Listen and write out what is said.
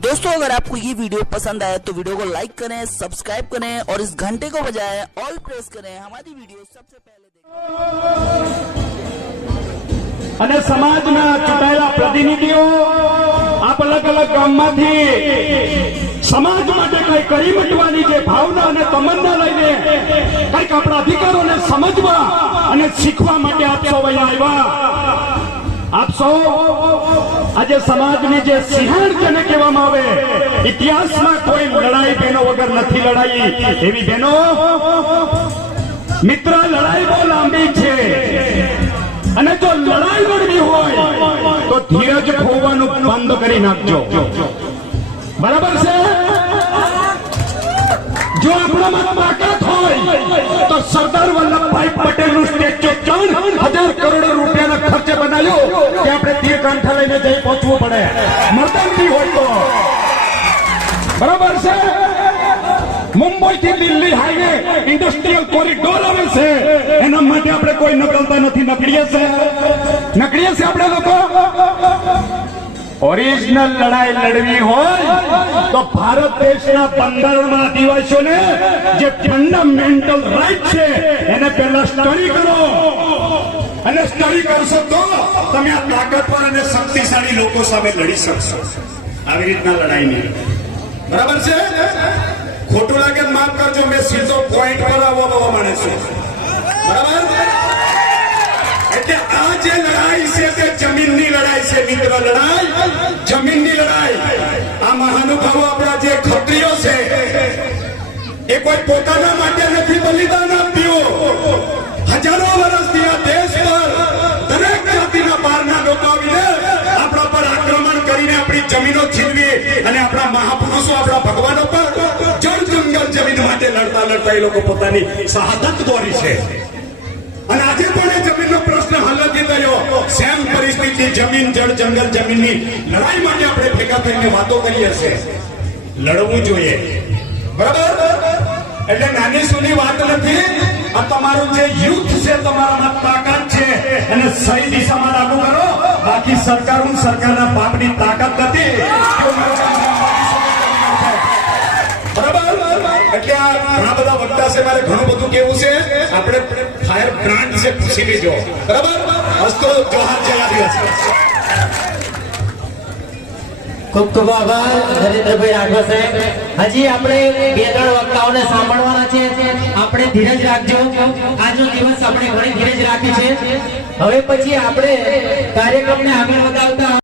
दोस्तों अगर आपको ये वीडियो पसंद आया तो वीडियो को लाइक करें सब्सक्राइब करें और इस घंटे को बजाय ऑल प्रेस करें हमारी वीडियो सबसे पहले देखें અને સમાજના ચૂંટાયેલા પ્રતિનિધિઓ આપ અલગ અલગ ગામમાંથી સમાજ માટે કઈ કરી મૂકવાની જે ભાવના અને તમન્ના લઈને કઈક આપણા અધિકારોને સમજવા અને શીખવા માટે આપ સૌ અહીંયા આવ્યા આપ સૌ આજે સમાજની જે સિંહણ જેને કહેવામાં આવે, ઇતિહાસમાં કોઈ લડાઈ બહેનો વગર નથી લડાઈ. એવી બહેનો મિત્ર લડાઈ બહુ લાંબી છે. અને જો લડાઈ લડવી હોય, તો ધીરજ ખોવાનું બંધ કરી નાખજો. બરાબર છે? જો આપણામાં તાકાત હોય, તો સરદાર વલ્લભભાઈ પટેલનું સ્ટેચ્યુ ત્રણ હજાર કરોડ રૂપિયાના બનાવ્યું, કે આપણે તીર કાંઠા લઈને જઈ પહોંચવું પડે. મર્દાનથી હોય તો. બરાબર છે? મુંબઈ થી દિલ્હી હાઈવે ઇન્ડસ્ટ્રીયલ કોરિડોર આવે છે. એના માટે આપણે કોઈ નકલતા નથી. નકળીએ છે? નકળીએ છે આપણે લોકો? ઓરિજિનલ લડાઈ લડવી હોય, તો ભારત દેશના બંધારણમાં આદિવાસીઓને જે ફંડામેન્ટલ રાઈટ છે, એને પહેલા સ્ટડી કરો. અને સ્ટડી કરશો તો તમે આ તાકાતવર અને શક્તિશાળી લોકો સામે લડી શકશો. આવી રીતના લડાઈ બરાબર છે? ખોટું લાગે માફ કરજો, મેં સીધો પોઈન્ટ પર આવવા માંડે છે. બરાબર? એટલે આ જે લડાઈ છે તે જમીનની લડાઈ છે, મિત્ર લડાઈ. જમીનની લડાઈ. આ મહાનુભાવો આપણા જે ખત્રીઓ છે, એ કોઈ પોતાના માટે નથી બલિદાન આપ્યું હજારો વર્ષથી આ દેશ આપણી જમીનો છીનવી અને આપણા મહાપુરુષો, આપણા ભગવાનો પર જળ જંગલ જમીન માટે લડતા લડતા એ લોકો પોતાની શહાદત દોરી છે. અને આજે પણ એ જમીનનો પ્રશ્ન હલ નથી થયો. સેમ પરિસ્થિતિ, જમીન, જળ, જંગલ, જમીનની લડાઈ માટે આપણે ભેગા થઈને વાતો કરીએ છે લડવું જોઈએ. બરાબર? એટલે નાની સુની વાત નથી. આ તમારું જે યુથ છે, તમારામાં તાકાત છે. અને સહી દિશામાં લાગુ કરો. બાકી સરકાર હું સરકારના બાપની તાકાત નથી. ખૂબ ખૂબ આભાર, નરેન્દ્રભાઈ રાઠવા સાહેબ. હજી આપણે બે ત્રણ વક્તાઓને સાંભળવાના છે. આપણે ધીરજ રાખજો. આજનો દિવસ આપણે ઘણી ધીરજ રાખી છે. હવે પછી આપણે કાર્યક્રમને આગળ વધાવતા